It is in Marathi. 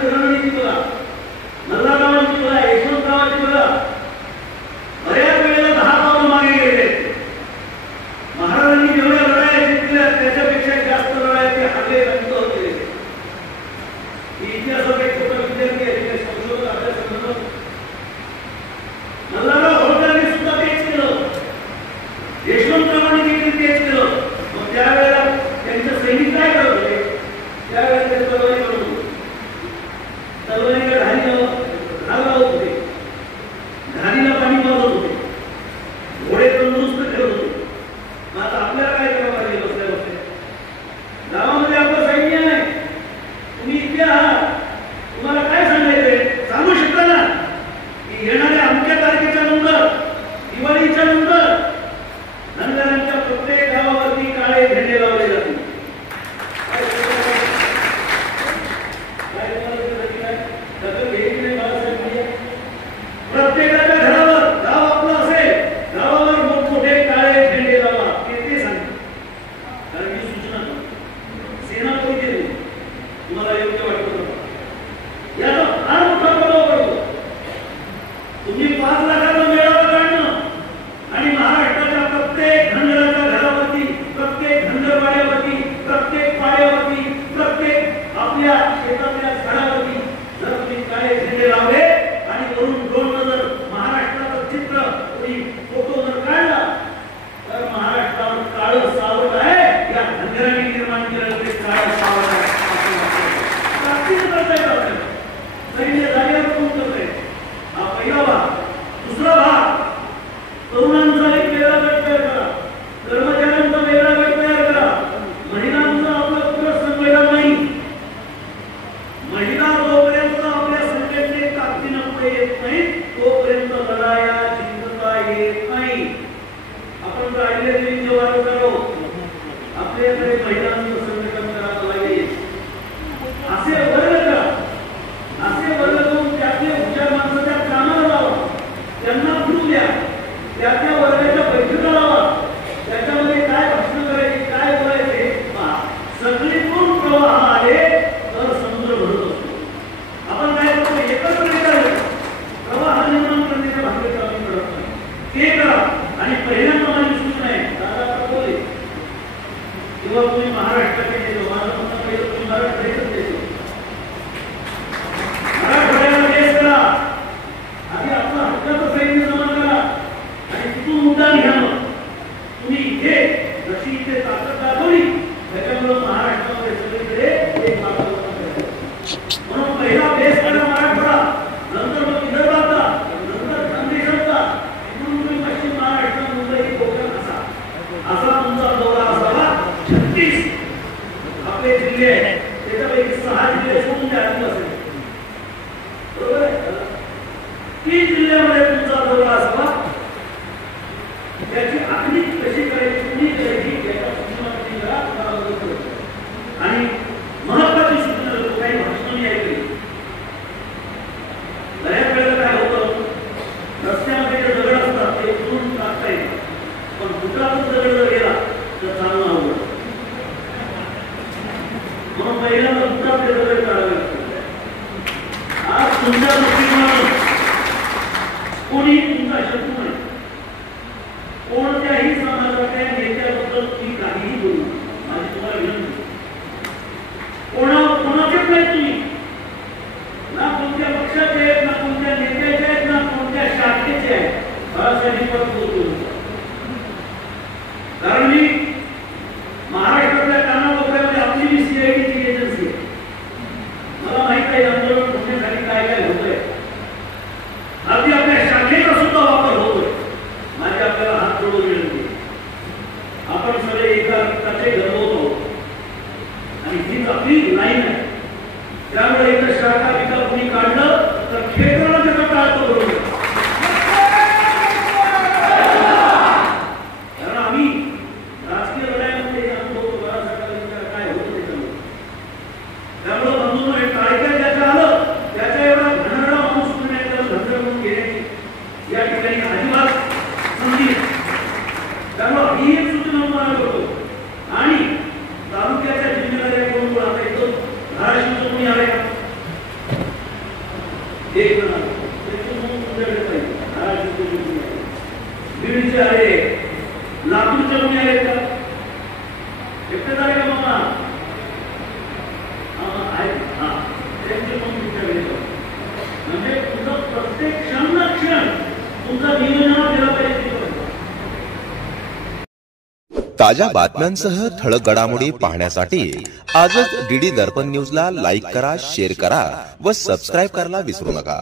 महाराष्ट्राची रणनीती बघा, मल्हाररावांची बघा, यशवंतरावांची बघा, बऱ्याच वेळेला 10 पावलं मागे गेले. महाराजांनी जेवढ्या लढाया जिंकल्या त्याच्यापेक्षा जास्त लढाया ते हरले अंत होते. इतिहासाचा एक छोटा विद्यार्थी आहे, संशोधक अभ्यास करतो. मल्हारराव होळकरांनी सुद्धा तेच केलं, यशवंतरावांनी देखील तेच केलं. मग त्यावेळेला त्यांचे सैनिक काय करत होते? त्यावेळेला ते तलवारी करत होते, तलवारीला ढाल लावत होते, ढालीला पाणी मारत होते, घोडे तंदुरुस्त ठेवत होते. मग आता आपल्याला काय करावं लागेल? बसल्या बसल्या गावामध्ये आपलं सैन्य आहे, तुम्ही इथे आहात, तुम्हाला काय सांगायचंय? सांगू शकता ना की येणाऱ्या अमक्या तारखेच्या नंतर, दिवाळीच्या नंतर धनगरांच्या प्रत्येक गावावरती काळे झेंडे लावले जातील. प्रत्येकाच्या घरावर, गाव आपलं असेल, गावावर मोठमोठे काळे झेंडे लावा, ते सांगते. कारण ही सूचना सेना कोणी दिली, तुम्हाला योग्य वाटतं याचा फार मोठा प्रभाव पडतो. तुम्ही 5 लाखाचा मेळावा काढणं आणि महाराष्ट्राच्या प्रत्येक धनगराच्या घरावरती, प्रत्येक धनगरवाड्यावरती, प्रत्येक पाड्यावरती, प्रत्येक आपल्या शेतातल्या झाडावरती जर तुम्ही काळे झेंडे लावले आणि वरून ड्रोननं जर महाराष्ट्राचं चित्र कोणी फोटो जर काढला तर महाराष्ट्रावर काळं सावट आहे, या धनगरांनी निर्माण केलेलं ते काळं सावट आहे. सैन्य जागेवर कोण करतंय? हा पहिला भाग. दुसरा भाग, तरुणांचा एक वेगळा गट तयार करा, कर्मचाऱ्यांचा वेगळा गट तयार करा. महिलांचा आपला पुढे संघटन नाही. महिला जोपर्यंत आपल्या संघटनेत ताकदीनं पुढे येत नाही तोपर्यंत लढाया जिंकता येत नाही. आपण जर अहिल्यादेवी जवान करो, आपल्याकडे महिलांचं संघटन करावं लागेल. असे वर्ग करा, असे वर्ग करून त्यातले हुशार माणसं त्या कामाला लावा, त्यांना फिरू द्या, त्या वर्गाच्या बैठका लावा, त्याच्यामध्ये काय भाषण करायची, काय बोलायचे, सगळीकडून प्रवाह आले तर समुद्र भरत असतो. आपण काय करतो? एकत्र प्रवाह निर्माण करण्याच्या भाषेचा आम्ही करत नाही. ते करा. आणि पहिल्यांदा माझी सूचना आहे, दादा बोलले किंवा तुम्ही महाराष्ट्राचे देतो, माझं म्हणणं पहिलं तुम्ही महाराष्ट्रातच देतो, मराठवाड्याला देश करा, आधी आपला हक्काचं सैन्य जमा करा आणि तिथून उड्डाण घ्यावं. तुम्ही इथे जशी इथे ताकद दाखवली त्याच्यामुळे महाराष्ट्रामध्ये सगळीकडे एक वातावरण तयार. म्हणून पहिला बेस करा मराठवाडा, नंतर मग विदर्भाचा, नंतर खानदेशाचा, तिथून तुम्ही पश्चिम महाराष्ट्र, मुंबई, कोकण असा तुमचा दौरा असावा. 36 आपले जिल्हे आहेत, त्याच्यापैकी 6 जिल्हे सोडून द्या असेल, बरोबर आहे? 3 जिल्ह्यामध्ये तुमचा दौरा असावा. त्याची आखणी कशी करायची, कुणी करायची, याच्या सूचना कशी करा, तुम्हाला मदत करतो. आणि महत्वाची सूचना करतो, काही भाषण मी ऐकली. बऱ्याच वेळेला काय होतं, रस्त्यामध्ये जे दगड असतात ते उचलून टाकता येतात, पण फुटातच दगड जर गेला तर चालणं अवघड. म्हणून पहिल्यांदा फुटातले दगड काढावे लागतात. आज तुमच्या दृष्टीकोनातून कोणी तुमचा शत्रू नाही, कोणत्याही समाजाच्या नेत्याबद्दल तुम्ही काहीही बोलू, माझी तुम्हाला विनंती. कोणाचेच नाही तुम्ही, ना कोणत्या पक्षाचे आहेत, ना कोणत्या नेत्याचे आहेत, ना कोणत्या शाखेचे आहेत. बाळासाहेब पण बोलतो, कारण मी महाराष्ट्रातल्या कानाकोपऱ्यामध्ये आपली CIDची एजन्सी आहे. मला माहित आहे आंदोलन करण्यासाठी काय काय होतंय. अगदी आपल्या शाखेचा सुद्धा वापर होतोय. माझी आपल्याला हात जोडून विनंती, आपण सगळे एका रक्ताचे गरबवत आहोत आणि हीच आपली लाईन आहे. त्यामुळे इथं शाखा विका कुणी काढलं तर खेळताना त्याचा टाळतो, बरोबर. कारण आम्ही राजकीय लढाईमध्ये अनुभव काय होतं त्याच्यामुळे. त्यामुळे बंधूंनो, हे टाळक्या ज्याच्या आलं त्याच्या एवढा घनरडा माणूस पुण्याला धंदर म्हणून घेण्याची या ठिकाणी अजिबात संधी. त्यामुळे ही एक सूचना तुम्हाला करतो. आणि तालुक्याच्या जिम्मेदाऱ्या कोण कोण आता येतो, धाराशिवचं कोणी आले का? एक जण आला त्याची नोंद तुमच्याकडे पाहिजे. बीडचे आले, लातूरच्या कोणी आले का? एकटे झाले का मामा? त्यांची नोंद तुमच्याकडे म्हणजे तुमचा प्रत्येक क्षण ना क्षण तुमचा नियोजनावर दिला पाहिजे. ताज्या बातम्यांसह ठळक घडामोडी पाहण्यासाठी आजच डीडी दर्पण न्यूजला लाईक करा, शेअर करा व सबस्क्राईब करायला विसरू नका.